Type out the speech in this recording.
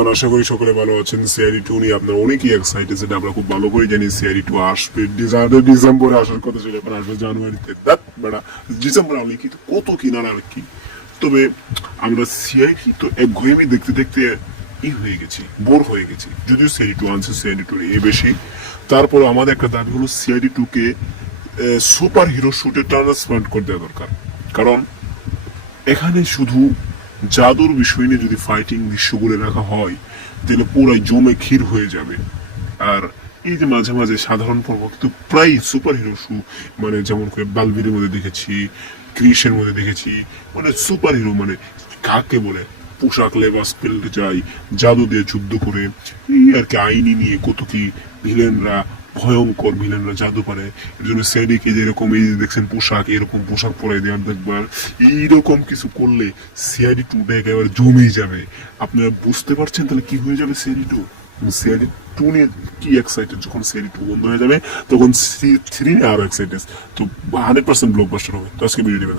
Everyone আশা করি সকলে ভালো আছেন। সিআরি টু নিয়ে আপনারা অনেকই এক্সাইটেড যেটা আমরা খুব ভালো করে জানি সিআরি টু আসবে। ডিসেম্বর ডিসেম্বরে আসার কথা ছিল এখন আসবে জানুয়ারিতে দ্যাট বেড়া ডিসেম্বর আনলে কি কত কিনার আর কি। তবে আমরা সিআইটি তো এক ঘয়েমি দেখতে দেখতে ই হয়ে গেছি, বোর হয়ে গেছি। যদিও সিআইডি টু আনছে সিআইডি টু এ বেশি। তারপর আমাদের একটা দাবি হলো সিআইডি টু কে সুপার হিরো শুটে ট্রান্সপ্লান্ট করে দেওয়া দরকার। কারণ, এখানে শুধু জাদুর বিষয় নিয়ে যদি ফাইটিং দৃশ্যগুলো রাখা হয়, তাহলে পুরাই জমে ক্ষীর হয়ে যাবে। আর এই যে মাঝে মাঝে সাধারণ পর্ব কিন্তু প্রায় সুপার হিরো শু মানে যেমন করে বালবিরের মধ্যে দেখেছি ক্রিসের মধ্যে দেখেছি মানে সুপার হিরো মানে কাকে বলে? পোশাক লেবাস পেলতে যাই জাদু দিয়ে যুদ্ধ করে, এই আর কি আইনি নিয়ে কত কি ভিলেনরা ভয়ঙ্কর ভিলেনরা জাদু পারে এর জন্য সেডিকে যেরকম এই দেখছেন পোশাক, এরকম পোশাক পরে দেওয়ার দেখবার এইরকম কিছু করলে সিআইডি টু একেবারে জমেই যাবে। আপনারা বুঝতে পারছেন তাহলে কি হয়ে যাবে সিআইডি টু? সিআইডি টু নিয়ে কি এক্সাইটেড যখন সিআইডি টু বন্ধ হয়ে যাবে, তখন সি থ্রি নিয়ে আরও এক্সাইটেড তো হান্ড্রেড পার্সেন্ট ব্লকবাস্টার হবে। তো আজকে ভিডিও দেবেন